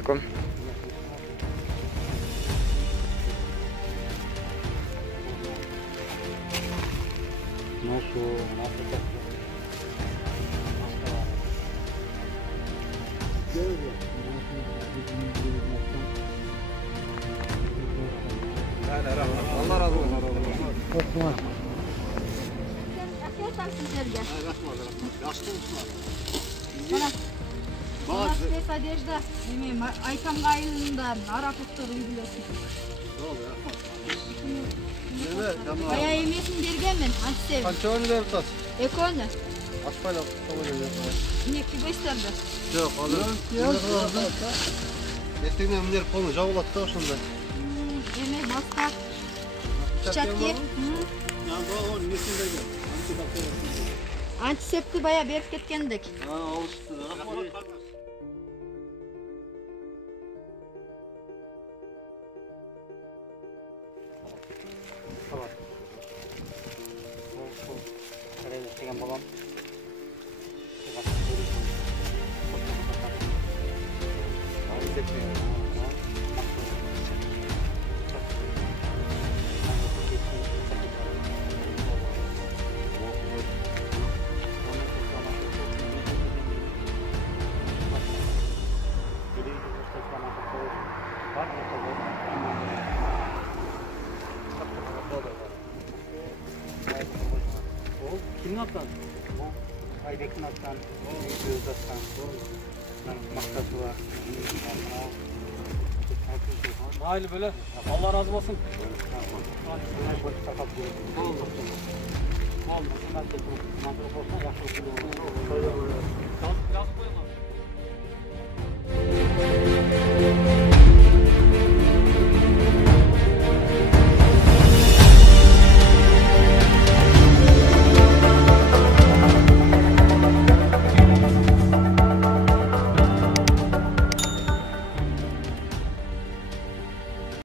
алейкум. Allah razı olsun. Bazı одежда, айтам кайындан арапыктыр үйлөсүн. Бая эмесин бергенмин, антисеп. Канча өнү берип атасыз? Экөөнү. Ачпайлап тоголойбу. Эмнеки бестерди? Жок, азыр. Эртеңден эмнелер полный жабылат да ошондой. Эме башка. Чатки. Антисепти бая берип кеткендик. Алышты. Kimin attan? Aybek'in attan, Göz attan, Maktası var. Hayli böyle, Allah razı olsun. Olmasın, ben de bu mantığı olsun, yaşlı